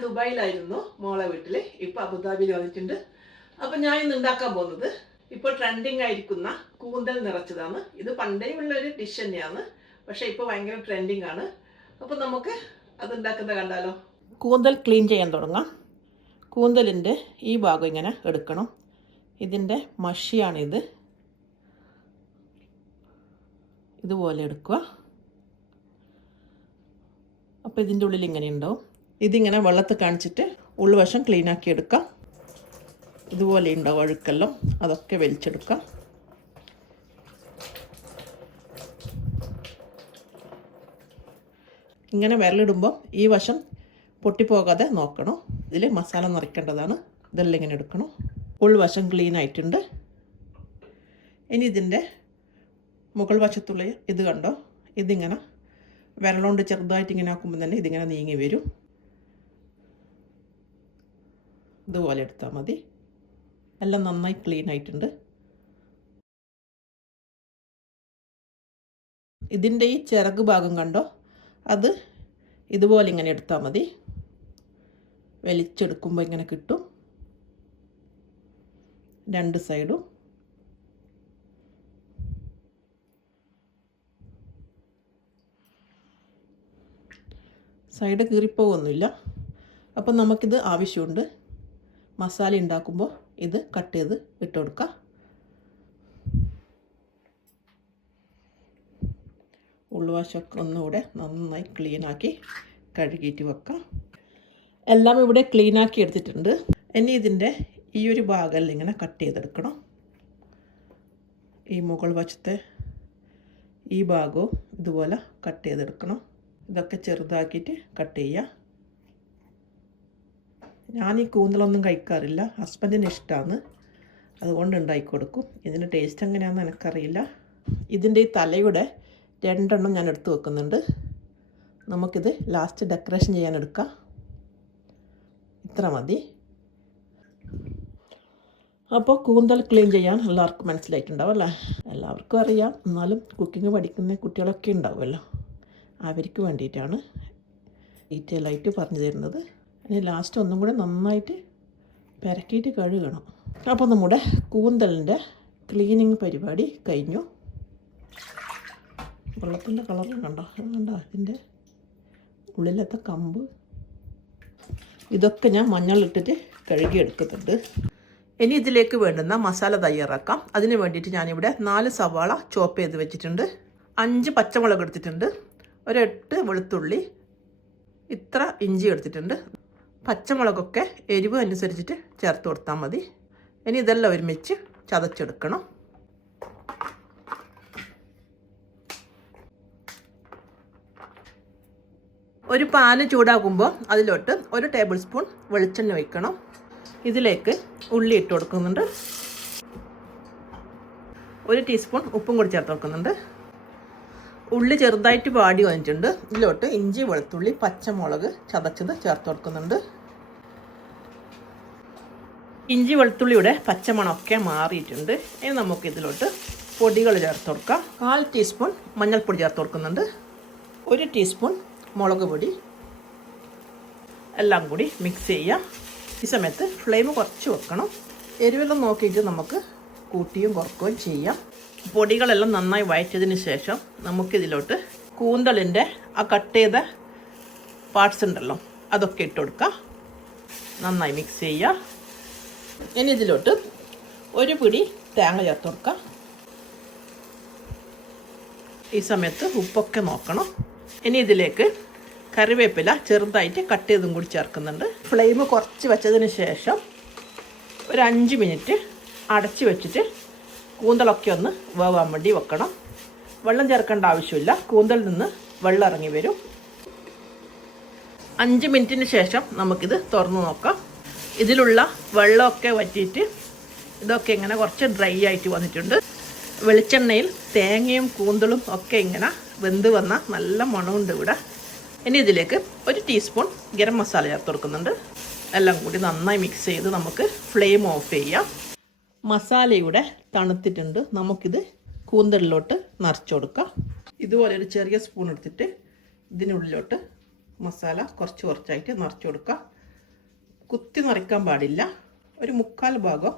ദുബായിലായിരുന്നു മോളെ വീട്ടിൽ ഇപ്പോൾ അബുദാബിയിൽ വന്നിട്ടുണ്ട്. അപ്പോൾ ഞാൻ ഇന്ന് ഉണ്ടാക്കാൻ പോകുന്നത് ഇപ്പോൾ ട്രെൻഡിങ് ആയിരിക്കുന്ന കൂന്തൽ നിറച്ചതാണ്. ഇത് പണ്ടേ ഉള്ള ഒരു ഡിഷ് തന്നെയാണ്. പക്ഷേ ഇപ്പോൾ ഭയങ്കര ട്രെൻഡിങ് ആണ്. അപ്പോൾ നമുക്ക് അത് ഉണ്ടാക്കുന്നത് കണ്ടാലോ? കൂന്തൽ ക്ലീൻ ചെയ്യാൻ തുടങ്ങാം. കൂന്തലിന്റെ ഈ ഭാഗം ഇങ്ങനെ എടുക്കണം. ഇതിന്റെ മഷിയാണിത്. ഇതുപോലെ എടുക്കുക. അപ്പോൾ ഇതിന്റെ ഉള്ളിൽ ഇങ്ങനെ ഉണ്ടാവും. ഇതിങ്ങനെ വെള്ളത്തിൽ കാണിച്ചിട്ട് ഉൾവശം ക്ലീൻ ആക്കി എടുക്കാം. ഇതുപോലെ ഉണ്ടാവും അഴുക്കെല്ലാം. അതൊക്കെ വലിച്ചെടുക്കാം. ഇങ്ങനെ വിരലിടുമ്പോൾ ഈ വശം പൊട്ടിപ്പോകാതെ നോക്കണം. ഇതിൽ മസാല നിറയ്ക്കേണ്ടതാണ്. ഇതെല്ലാം ഇങ്ങനെ എടുക്കണം. ഉൾവശം ക്ലീൻ ആയിട്ടുണ്ട്. ഇനി ഇതിന്റെ മുകൾ വശത്തുള്ള ഇത് കണ്ടോ? ഇതിങ്ങനെ വിരലോണ്ട് ചെറുതായിട്ട് ഇങ്ങനെ ആക്കുമ്പോൾ തന്നെ ഇതിങ്ങനെ നീങ്ങി വരും. ഇതുപോലെ എടുത്താൽ മതി. എല്ലാം നന്നായി ക്ലീൻ ആയിട്ടുണ്ട്. ഇതിന്റെ ഈ ചിറക് ഭാഗം കണ്ടോ? അത് ഇതുപോലെ ഇങ്ങനെ എടുത്താൽ മതി. വലിച്ചെടുക്കുമ്പോൾ ഇങ്ങനെ കിട്ടും. രണ്ട് സൈഡും. സൈഡ് കീറിപ്പോകൊന്നുമില്ല അപ്പം നമുക്കിത് ആവശ്യമുണ്ട്. മസാല ഉണ്ടാക്കുമ്പോൾ ഇത് കട്ട് ചെയ്ത് ഇട്ട് കൊടുക്കുക. ഉള്ളുവാശൊക്കെ ഒന്നുകൂടെ നന്നായി ക്ലീനാക്കി കഴുകിയിട്ട് വെക്കാം. എല്ലാം ഇവിടെ ക്ലീനാക്കി എടുത്തിട്ടുണ്ട്. ഇനി ഇതിന്റെ ഈ ഒരു ഭാഗം ഇങ്ങനെ കട്ട് ചെയ്തെടുക്കണം. ഈ മുകൾ വശത്തെ ഈ ഭാഗവും ഇതുപോലെ കട്ട് ചെയ്തെടുക്കണം. ഇതൊക്കെ ചെറുതാക്കിയിട്ട് കട്ട് ചെയ്യുക. ഞാൻ ഈ കൂന്തളൊന്നും കഴിക്കാറില്ല. ഹസ്ബൻഡിന് ഇഷ്ടമാണ് അതുകൊണ്ട് ഉണ്ടാക്കി കൊടുക്കും. ഇതിന്റെ ടേസ്റ്റ് എങ്ങനെയാണെന്ന് എനിക്കറിയില്ല. ഇതിന്റെ ഈ തലയുടെ രണ്ടെണ്ണം ഞാൻ എടുത്ത് വെക്കുന്നുണ്ട്. നമുക്കിത് ലാസ്റ്റ് ഡെക്കറേഷൻ ചെയ്യാൻ എടുക്കാം. ഇത്ര മതി. അപ്പോൾ കൂന്തൽ ക്ലീൻ ചെയ്യാൻ എല്ലാവർക്കും മനസ്സിലായിട്ടുണ്ടാവും അല്ലേ? എല്ലാവർക്കും അറിയാം. എന്നാലും കുക്കിംഗ് പഠിക്കുന്ന കുട്ടികളൊക്കെ ഉണ്ടാവുമല്ലോ. അവർക്ക് വേണ്ടിയിട്ടാണ് ഡീറ്റെയിൽ ആയിട്ട് പറഞ്ഞു തരുന്നത്. ഇനി ലാസ്റ്റ് ഒന്നും കൂടെ നന്നായിട്ട് പെരക്കിയിട്ട് കഴുകണം. അപ്പോൾ നമ്മുടെ കൂന്തലിന്റെ ക്ലീനിങ് പരിപാടി കഴിഞ്ഞു. വെള്ളത്തിന്റെ കളർ കണ്ടോ? കണ്ടോ? അതിന്റെ ഉള്ളിലത്തെ കമ്പ്. ഇതൊക്കെ ഞാൻ മഞ്ഞളിട്ടിട്ട് കഴുകിയെടുക്കുന്നുണ്ട്. ഇനി ഇതിലേക്ക് വേണ്ടുന്ന മസാല തയ്യാറാക്കാം. അതിന് വേണ്ടിയിട്ട് ഞാനിവിടെ നാല് സവാള ചോപ്പ് ചെയ്ത് വെച്ചിട്ടുണ്ട്. അഞ്ച് പച്ചമുളക് എടുത്തിട്ടുണ്ട്. ഒരെട്ട് വെളുത്തുള്ളി. ഇത്ര ഇഞ്ചി എടുത്തിട്ടുണ്ട്. പച്ചമുളകൊക്കെ എരിവ് അനുസരിച്ചിട്ട് ചേർത്ത് കൊടുത്താൽ മതി. ഇനി ഇതെല്ലാം ഒരുമിച്ച് ചതച്ചെടുക്കണം. ഒരു പാന് ചൂടാകുമ്പോൾ അതിലോട്ട് ഒരു ടേബിൾ സ്പൂൺ വെളിച്ചെണ്ണ ഒഴിക്കണം. ഇതിലേക്ക് ഉള്ളി ഇട്ട് കൊടുക്കുന്നുണ്ട്. ഒരു ടീസ്പൂൺ ഉപ്പും കൂടി ചേർത്ത് കൊടുക്കുന്നുണ്ട്. ഉള്ളി ചെറുതായിട്ട് വാടി വന്നിട്ടുണ്ട്. ഇതിലോട്ട് ഇഞ്ചി വെളുത്തുള്ളി പച്ചമുളക് ചതച്ചത് ചേർത്ത് കൊടുക്കുന്നുണ്ട്. ഇഞ്ചി വെളുത്തുള്ളിയുടെ പച്ചമണമൊക്കെ മാറിയിട്ടുണ്ട്. ഇനി നമുക്ക് ഇതിലോട്ട് പൊടികൾ ചേർത്ത് കൊടുക്കാം. കാൽ ടീസ്പൂൺ മഞ്ഞൾപ്പൊടി ചേർത്ത് കൊടുക്കുന്നുണ്ട്. ഒരു ടീസ്പൂൺ മുളക് പൊടി. എല്ലാം കൂടി മിക്സ് ചെയ്യാം. ഈ സമയത്ത് ഫ്ലെയിം കുറച്ച് വെക്കണം. എരിവെല്ലാം നോക്കിയിട്ട് നമുക്ക് കൂട്ടിയും കുറക്കുകയും ചെയ്യാം. പൊടികളെല്ലാം നന്നായി വഴറ്റതിന് ശേഷം നമുക്കിതിലോട്ട് കൂന്തളിന്റെ ആ കട്ട് ചെയ്ത പാർട്സ് ഉണ്ടല്ലോ അതൊക്കെ ഇട്ട് കൊടുക്കാം നന്നായി മിക്സ് ചെയ്യുക. ഇനി ഇതിലോട്ട് ഒരു പിടി തേങ്ങ ചേർത്ത് കൊടുക്കുക. ഈ സമയത്ത് ഉപ്പൊക്കെ നോക്കണം. ഇനി ഇതിലേക്ക് കറിവേപ്പില ചെറുതായിട്ട് കട്ട് ചെയ്തും കൂടി ചേർക്കുന്നുണ്ട്. ഫ്ലെയിം കുറച്ച് വെച്ചതിന് ശേഷം ഒരു അഞ്ച് മിനിറ്റ് അടച്ച് വെച്ചിട്ട് കൂന്തളൊക്കെ ഒന്ന് വേവാൻ വേണ്ടി വെക്കണം. വെള്ളം ചേർക്കേണ്ട ആവശ്യമില്ല. കൂന്തൽ നിന്ന് വെള്ളം ഇറങ്ങി വരും. അഞ്ച് മിനിറ്റിന് ശേഷം നമുക്കിത് തുറന്നു നോക്കാം. ഇതിലുള്ള വെള്ളമൊക്കെ വറ്റിയിട്ട് ഇതൊക്കെ ഇങ്ങനെ കുറച്ച് ഡ്രൈ ആയിട്ട് വന്നിട്ടുണ്ട്. വെളിച്ചെണ്ണയിൽ തേങ്ങയും കൂന്തളും ഒക്കെ ഇങ്ങനെ വെന്ത് വന്ന നല്ല മണമുണ്ട് ഇവിടെ. ഇനി ഇതിലേക്ക് ഒരു ടീസ്പൂൺ ഗരം മസാല ചേർത്ത് കൊടുക്കുന്നുണ്ട്. എല്ലാം കൂടി നന്നായി മിക്സ് ചെയ്ത് നമുക്ക് ഫ്ലെയിം ഓഫ് ചെയ്യാം. മസാലയുടെ തണുത്തിട്ടുണ്ട്. നമുക്കിത് കൂന്തലിലോട്ട് നിറച്ച് കൊടുക്കാം ഇതുപോലെ ഒരു ചെറിയ സ്പൂൺ എടുത്തിട്ട് ഇതിനുള്ളിലോട്ട് മസാല കുറച്ച് കുറച്ചായിട്ട് നിറച്ച് കൊടുക്കാം കുത്തി നിറയ്ക്കാൻ പാടില്ല. ഒരു മുക്കാൽ ഭാഗം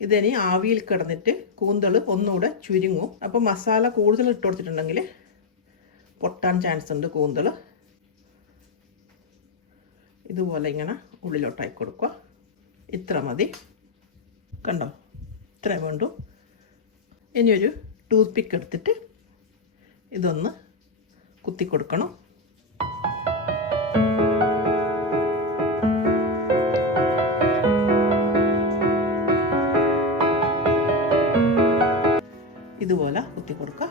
ഇതിനി ആവിയിൽ കിടന്നിട്ട് കൂന്തൾ ഒന്നുകൂടെ ചുരുങ്ങും. അപ്പോൾ മസാല കൂടുതൽ ഇട്ട് കൊടുത്തിട്ടുണ്ടെങ്കിൽ പൊട്ടാൻ ചാൻസ് ഉണ്ട് കൂന്തൾ ഇതുപോലെ ഇങ്ങനെ ഉള്ളിലോട്ടായി കൊടുക്കുക. ഇത്ര മതി. കണ്ടോ? ഇത്ര വേണ്ടു ഇനി ഒരു ടൂത്ത് പിക്ക് എടുത്തിട്ട് ഇതൊന്ന് കുത്തി കൊടുക്കണം ഇതുപോലെ കുത്തി കൊടുക്കുക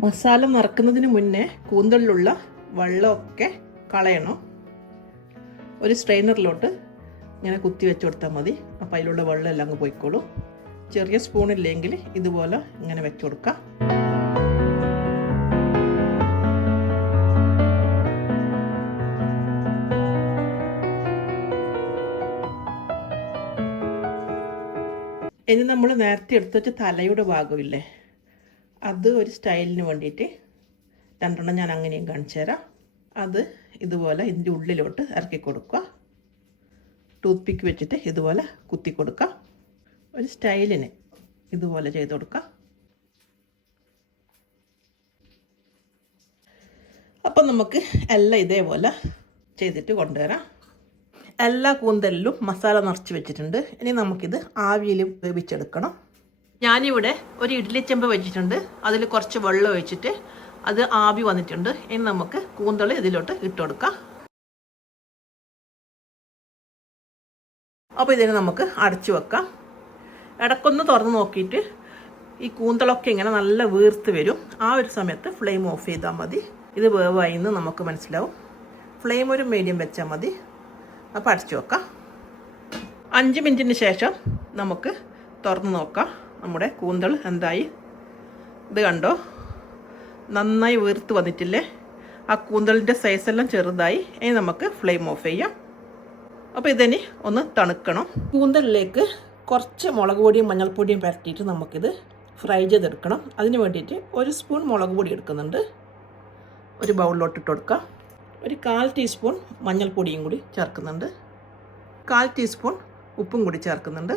മസാല നിറക്കുന്നതിന് മുന്നേ കൂന്തലിലുള്ള വെള്ളമൊക്കെ കളയണം. ഒരു സ്ട്രെയിനറിലോട്ട് ഇങ്ങനെ കുത്തി വെച്ച് കൊടുത്താൽ മതി. അപ്പം അതിലുള്ള വെള്ളം എല്ലാം അങ്ങ് പോയിക്കോളും. ചെറിയ സ്പൂണില്ലെങ്കിൽ ഇതുപോലെ ഇങ്ങനെ വെച്ച് കൊടുക്കാം. ഇനി നമ്മൾ നേരത്തെ എടുത്തു വെച്ച തലയുടെ ഭാഗമില്ലേ? അത് ഒരു സ്റ്റൈലിന് വേണ്ടിയിട്ട് രണ്ടെണ്ണം ഞാൻ അങ്ങനെയും കാണിച്ചു തരാം അത് ഇതുപോലെ ഇതിന്റെ ഉള്ളിലോട്ട് ഇറക്കി കൊടുക്കുക. ടൂത്ത് പിക്ക് വെച്ചിട്ട് ഇതുപോലെ കുത്തി കൊടുക്കുക. ഒരു സ്റ്റൈലിന് ഇതുപോലെ ചെയ്ത് കൊടുക്കുക. അപ്പം നമുക്ക് എല്ലാം ഇതേപോലെ ചെയ്തിട്ട് കൊണ്ടുവരാം. എല്ലാ കൂന്തലിലും മസാല നിറച്ച് വെച്ചിട്ടുണ്ട്. ഇനി നമുക്കിത് ആവിയിൽ വേവിച്ചെടുക്കണം. ഞാനിവിടെ ഒരു ഇഡ്ഡലി ചെമ്പ് വെച്ചിട്ടുണ്ട്. അതിൽ കുറച്ച് വെള്ളം ഒഴിച്ചിട്ട് അത് ആവി വന്നിട്ടുണ്ട്. ഇനി നമുക്ക് കൂന്തൾ ഇതിലോട്ട് ഇട്ട് കൊടുക്കാം അപ്പോൾ ഇതിനെ നമുക്ക് അടച്ചു വെക്കാം. ഇടക്കൊന്ന് തുറന്ന് നോക്കിയിട്ട് ഈ കൂന്തളൊക്കെ ഇങ്ങനെ നല്ല വീർത്ത് വരും. ആ ഒരു സമയത്ത് ഫ്ലെയിം ഓഫ് ചെയ്താൽ മതി. ഇത് വേവായി എന്ന് നമുക്ക് മനസ്സിലാവും. ഫ്ലെയിം ഒരു മീഡിയം വെച്ചാൽ മതി. അപ്പോൾ അടച്ചു വെക്കാം. അഞ്ച് മിനിറ്റിന് ശേഷം നമുക്ക് തുറന്ന് നോക്കാം. നമ്മുടെ കൂന്തൾ എന്തായി? ഇത് കണ്ടോ? നന്നായി വീർത്ത് വന്നിട്ടില്ലേ? ആ കൂന്തളിന്റെ സൈസെല്ലാം ചെറുതായി. ഇനി നമുക്ക് ഫ്ലെയിം ഓഫ് ചെയ്യാം. അപ്പോൾ ഇതിനി ഒന്ന് തണുക്കണം. കൂന്തലിലേക്ക് കുറച്ച് മുളക് പൊടിയും മഞ്ഞൾപ്പൊടിയും പരട്ടിയിട്ട് നമുക്കിത് ഫ്രൈ ചെയ്തെടുക്കണം. അതിന് വേണ്ടിയിട്ട് ഒരു സ്പൂൺ മുളക് പൊടി എടുക്കുന്നുണ്ട്. ഒരു ബൗളിലോട്ട് ഇട്ട് കൊടുക്കാം. ഒരു കാൽ ടീസ്പൂൺ മഞ്ഞൾപ്പൊടിയും കൂടി ചേർക്കുന്നുണ്ട്. കാൽ ടീസ്പൂൺ ഉപ്പും കൂടി ചേർക്കുന്നുണ്ട്.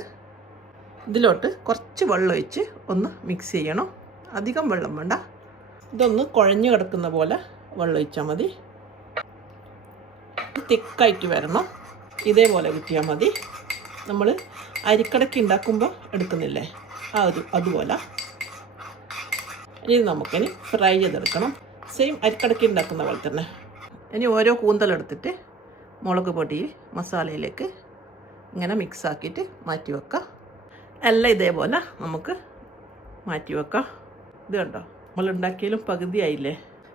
ഇതിലോട്ട് കുറച്ച് വെള്ളം ഒഴിച്ച് ഒന്ന് മിക്സ് ചെയ്യണം. അധികം വെള്ളം വേണ്ട. ഇതൊന്ന് കുഴഞ്ഞു കിടക്കുന്ന പോലെ വെള്ളം ഒഴിച്ചാൽ മതി. തിക്കായിട്ട് വരണം. ഇതേപോലെ കിട്ടിയാൽ മതി. നമ്മൾ അരിക്കടക്ക് ഉണ്ടാക്കുമ്പോൾ എടുക്കുന്നില്ലേ? ആ ഒരു അതുപോലെ. ഇനി നമുക്കിനി ഫ്രൈ ചെയ്തെടുക്കണം. സെയിം അരിക്കടക്ക് ഉണ്ടാക്കുന്ന പോലെ തന്നെ. ഇനി ഓരോ കൂന്തലെടുത്തിട്ട് മുളക് പൊടി മസാലയിലേക്ക് ഇങ്ങനെ മിക്സ് ആക്കിയിട്ട് മാറ്റി വെക്കാം. എല്ലാം ഇതേപോലെ നമുക്ക് മാറ്റി വെക്കാം. ഇത് കണ്ടോ? നമ്മൾ ഉണ്ടാക്കിയാലും പകുതിയായില്ലേ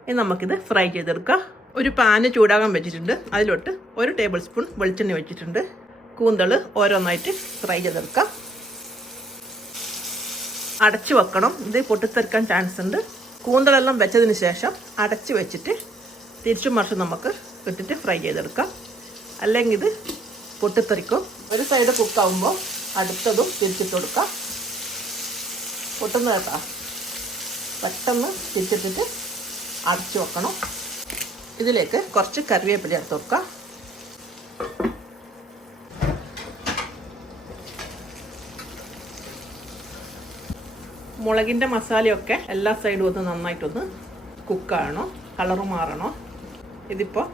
ഇനി നമുക്കിത് ഫ്രൈ ചെയ്തെടുക്കാം. ഒരു പാന് ചൂടാകാൻ വെച്ചിട്ടുണ്ട്. അതിലോട്ട് ഒരു ടേബിൾ സ്പൂൺ വെളിച്ചെണ്ണ വെച്ചിട്ടുണ്ട് കൂന്തൾ ഓരോന്നായിട്ട് ഫ്രൈ ചെയ്തെടുക്കാം. അടച്ചു വെക്കണം. ഇത് പൊട്ടിത്തെറിക്കാൻ ചാൻസ് ഉണ്ട്. കൂന്തളെല്ലാം വെച്ചതിന് ശേഷം അടച്ചു വെച്ചിട്ട് തിരിച്ചു മറിച്ച് നമുക്ക് ഇട്ടിട്ട് ഫ്രൈ ചെയ്തെടുക്കാം. അല്ലെങ്കിൽ ഇത് പൊട്ടിത്തെറിക്കും. ഒരു സൈഡ് കുക്കാവുമ്പോൾ അടുത്തതും തിരിച്ചിട്ട് കൊടുക്കാം. പൊട്ടുന്ന കേട്ടാ. പെട്ടെന്ന് തിരിച്ചിട്ടിട്ട് അടച്ചു വെക്കണം. ഇതിലേക്ക് കുറച്ച് കറിവേപ്പില എടുത്ത് വെക്കാം മുളകിന്റെ മസാലയൊക്കെ എല്ലാ സൈഡും ഒന്ന് നന്നായിട്ടൊന്ന് കുക്കാകണം കളറ് മാറണോ. ഇതിപ്പോൾ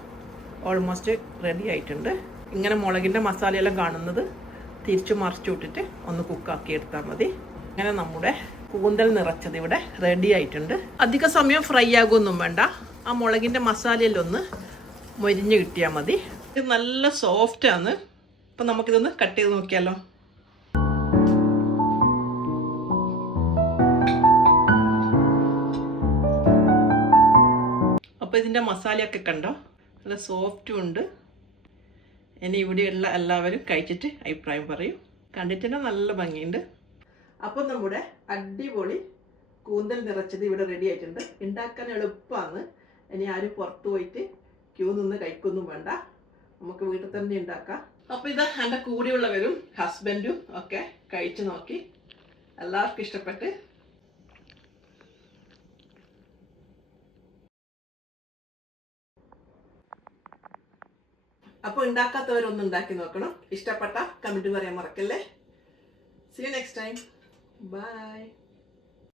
ഓൾമോസ്റ്റ് റെഡി ആയിട്ടുണ്ട്. ഇങ്ങനെ മുളകിന്റെ മസാലയെല്ലാം കാണുന്നത് തിരിച്ചു മറിച്ചു വിട്ടിട്ട് ഒന്ന് കുക്കാക്കി എടുത്താൽ മതി. അങ്ങനെ നമ്മുടെ കൂന്തൽ നിറച്ചത് ഇവിടെ റെഡി ആയിട്ടുണ്ട്. അധിക സമയം ഫ്രൈ ആകുമൊന്നും വേണ്ട. ആ മുളകിന്റെ മസാലയിലൊന്ന് മൊരിഞ്ഞ് കിട്ടിയാൽ മതി. ഇത് നല്ല സോഫ്റ്റാണ് അപ്പം നമുക്കിതൊന്ന് കട്ട് ചെയ്ത് നോക്കിയാലോ? അപ്പോൾ ഇതിന്റെ മസാലയൊക്കെ കണ്ടോ? നല്ല സോഫ്റ്റും ഉണ്ട്. ഇനി ഇവിടെയുള്ള എല്ലാവരും കഴിച്ചിട്ട് അഭിപ്രായം പറയും. കണ്ടിട്ടുണ്ടെങ്കിൽ നല്ല ഭംഗിയുണ്ട്. അപ്പോൾ നമ്മുടെ അടിപൊളി കൂന്തൽ നിറച്ചത് ഇവിടെ റെഡി ആയിട്ടുണ്ട്. ഉണ്ടാക്കാൻ എളുപ്പമാണ് ഇനി ആരും പുറത്തു പോയിട്ട് ക്യൂ നിന്ന് കഴിക്കൊന്നും വേണ്ട. നമുക്ക് വീട്ടിൽ തന്നെ ഉണ്ടാക്കാം അപ്പോൾ ഇത് എന്റെ കൂടെയുള്ളവരും ഹസ്ബൻഡും ഒക്കെ കഴിച്ചു നോക്കി. എല്ലാവർക്കും ഇഷ്ടപ്പെട്ട്. അപ്പോൾ ഉണ്ടാക്കാത്തവരൊന്നും ഉണ്ടാക്കി നോക്കണം. ഇഷ്ടപ്പെട്ട കമന്റ് പറയാൻ മറക്കല്ലേ? See you next time Bye.